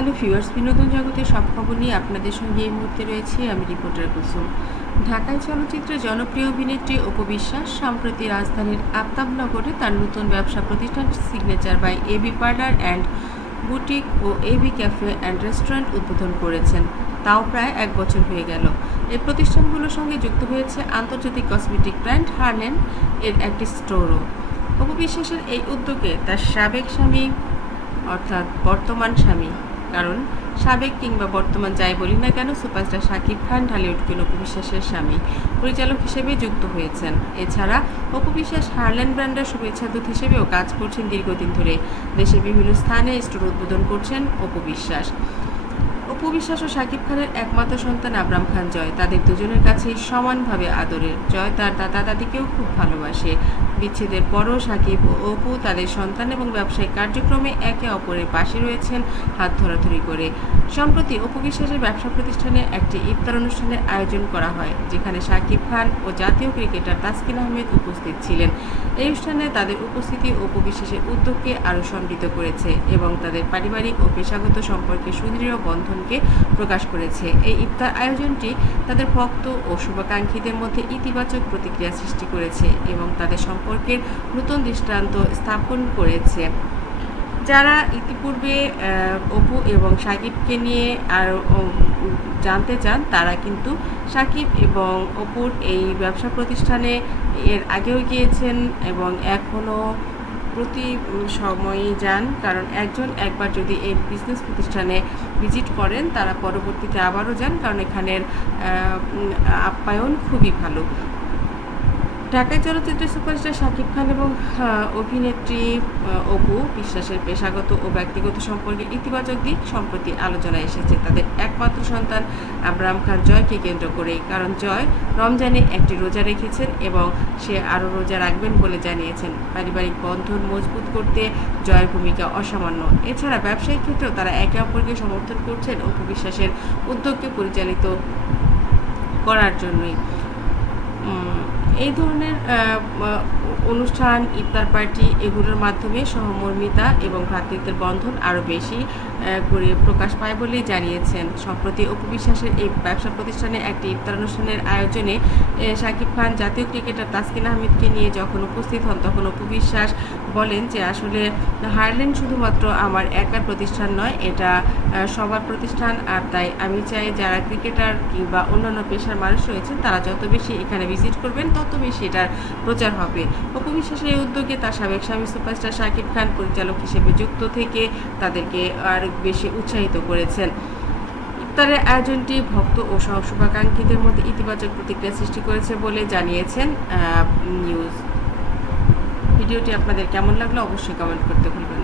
Hello viewers, বিনোদন জগতের সব খবর নিয়ে আপনাদের সঙ্গে এই মুহূর্তে রয়েছি আমি রিপোর্টার কুসুম। ঢাকায় চলচ্চিত্রে জনপ্রিয় অভিনেত্রী অপবিশ্বাস সম্প্রতি রাজধানীর আফতাবনগরে তার নতুন ব্যবসা প্রতিষ্ঠান signature by AB parlour and boutique O AB cafe and restaurant উদ্বোধন করেছেন। তাও প্রায় এক বছর হয়ে গেল। এই প্রতিষ্ঠানগুলোর সঙ্গে যুক্ত হয়েছে আন্তর্জাতিক কসমেটিক ব্র্যান্ড হার্লেন এর একটি স্টোরও অপবিশ্বাসের এই উদ্যোগে তার সাবেক স্বামী, অর্থাৎ বর্তমান স্বামী কারণ সাবেক কিংবা বর্তমান যাই বলি না কেন সুপারস্টার শাকিব খান ঢালিউড কিন অপবিশ্বাসের স্বামী। পরিচালক হিসেবে যুক্ত হয়েছেন। এছাড়া অপবিশ্বাস হারল্যান্ড ব্র্যান্ডের শুভেচ্ছা দূত হিসেবেও কাজ করছেন দীর্ঘদিন ধরে। দেশের বিভিন্ন স্থানে স্টোর উদ্বোধন করছেন অপবিশ্বাস। অপবিশ্বাস ও শাকিব খানের একমাত্র সন্তান আবরাম খান জয়। তাদের দুজনের কাছেই সমানভাবে আদরের জয়। তার দাদা দাদিকেও খুব ভালোবাসে। বিচ্ছেদের পরও সাকিব ও অপু তাদের সন্তান এবং ব্যবসায়িক কার্যক্রমে একে অপরের পাশে রয়েছেন হাত ধরাধরি করে। সম্প্রতি অপু বিশ্বাসের ব্যবসা প্রতিষ্ঠানে একটি ইফতার অনুষ্ঠানের আয়োজন করা হয়, যেখানে সাকিব খান ও জাতীয় ক্রিকেটার তাসকিন আহমেদ উপস্থিত ছিলেন। এই অনুষ্ঠানে তাদের উপস্থিতি অপু বিশ্বাসের উদ্যোগকে আরও সমৃদ্ধ করেছে এবং তাদের পারিবারিক ও পেশাগত সম্পর্কে সুদৃঢ় বন্ধনকে প্রকাশ করেছে। এই ইফতার আয়োজনটি তাদের ভক্ত ও শুভাকাঙ্ক্ষীদের মধ্যে ইতিবাচক প্রতিক্রিয়া সৃষ্টি করেছে এবং তাদের সম্পর্কের নতুন দৃষ্টান্ত স্থাপন করেছে। যারা ইতিপূর্বে অপু এবং সাকিবকে নিয়ে আরও জানতে চান, তারা কিন্তু সাকিব এবং অপুর এই ব্যবসা প্রতিষ্ঠানে এর আগেও গিয়েছেন এবং এখনও প্রতি সময়ই যান। কারণ একজন একবার যদি এই বিজনেস প্রতিষ্ঠানে ভিজিট করেন, তারা পরবর্তীতে আবারও যান। কারণ এখানের আপ্যায়ন খুবই ভালো। ঢাকায় চলচ্চিত্র সুপারস্টার শাকিব খান এবং অভিনেত্রী অপু বিশ্বাসের পেশাগত ও ব্যক্তিগত সম্পর্কে ইতিবাচক দিক সম্প্রতি আলোচনায় এসেছে। তাদের একমাত্র সন্তান আব্রাহাম খান জয়কে কেন্দ্র করে কারণ জয় রমজানে একটি রোজা রেখেছেন এবং সে আরও রোজা রাখবেন বলে জানিয়েছেন। পারিবারিক বন্ধন মজবুত করতে জয়ের ভূমিকা অসামান্য। এছাড়া ব্যবসায়িক ক্ষেত্রেও তারা একে অপরকে সমর্থন করছেন অপু বিশ্বাসের উদ্যোগকে পরিচালিত করার জন্যই। এই ধরনের অনুষ্ঠান, ইফতার পার্টি এগুলোর মাধ্যমে সহমর্মিতা এবং ভ্রাতৃত্বের বন্ধন আরও বেশি করে প্রকাশ পায় বলেই জানিয়েছেন। সম্প্রতি অপবিশ্বাসের এই ব্যবসা প্রতিষ্ঠানে একটি ইফতার অনুষ্ঠানের আয়োজনে শাকিব খান জাতীয় ক্রিকেটার তাসকিন আহমেদকে নিয়ে যখন উপস্থিত হন, তখন অপবিশ্বাস বলেন যে আসলে হারল্যান্ড শুধুমাত্র আমার একার প্রতিষ্ঠান নয়, এটা সবার প্রতিষ্ঠান। আর তাই আমি চাই যারা ক্রিকেটার কিংবা অন্যান্য পেশার মানুষ রয়েছেন, তারা যত বেশি এখানে ভিজিট করবেন, তত বেশি এটার প্রচার হবে। অপবিশ্বাসের উদ্যোগে তার সাবেক স্বামী সুপারস্টার শাকিব খান পরিচালক হিসেবে যুক্ত থেকে তাদেরকে আর বেশি উৎসাহিত করেছেন ইফতারের আয়োজনটি ভক্ত ও শুভাকাঙ্ক্ষীদের মধ্যে ইতিবাচক প্রতিক্রিয়া সৃষ্টি করেছে বলে জানিয়েছেন নিউজ ভিডিওটি আপনাদের কেমন লাগল অবশ্যই কমেন্ট করতে ভুলবেন।